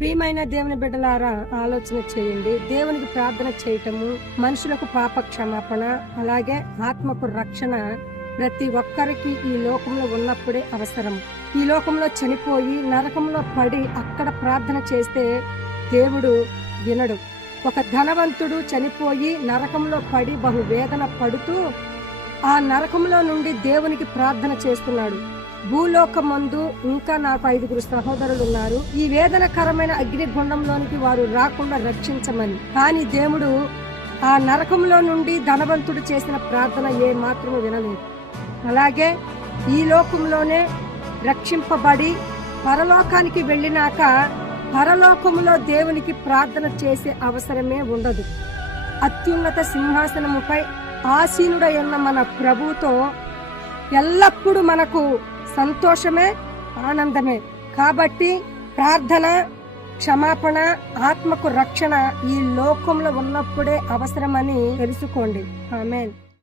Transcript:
ప్రియమైన దేవుని బిడ్డలారా, ఆలోచన చేయండి. దేవునికి ప్రార్థన చేయటము, మనుషులకు పాప క్షమాపణ, అలాగే ఆత్మకు రక్షణ ప్రతి ఒక్కరికి ఈ లోకంలో ఉన్నప్పుడే అవసరం. ఈ లోకంలో చనిపోయి నరకంలో పడి అక్కడ ప్రార్థన చేస్తే దేవుడు వినడు. ఒక ధనవంతుడు చనిపోయి నరకంలో పడి బహు వేదన పడుతూ ఆ నరకంలో నుండి దేవునికి ప్రార్థన చేస్తున్నాడు. భూలోకమందు ఇంకా నాకు 5 సహోదరులు ఉన్నారు, ఈ వేదనకరమైన అగ్నిగుండంలోనికి వారు రాకుండా రక్షించమని. కానీ దేవుడు ఆ నరకంలో నుండి ధనవంతుడు చేసిన ప్రార్థన ఏ మాత్రము వినలేదు. అలాగే ఈ లోకంలోనే రక్షింపబడి పరలోకానికి వెళ్ళినాక పరలోకములో దేవునికి ప్రార్థన చేసే అవసరమే ఉండదు. అత్యున్నత సింహాసనముపై ఆసీనుడై ఉన్న మన ప్రభువుతో ఎల్లప్పుడూ మనకు సంతోషమే, ఆనందమే. కాబట్టి ప్రార్థన, క్షమాపణ, ఆత్మకు రక్షణ ఈ లోకంలో ఉన్నప్పుడే అవసరమని తెలుసుకోండి. ఆమేన్.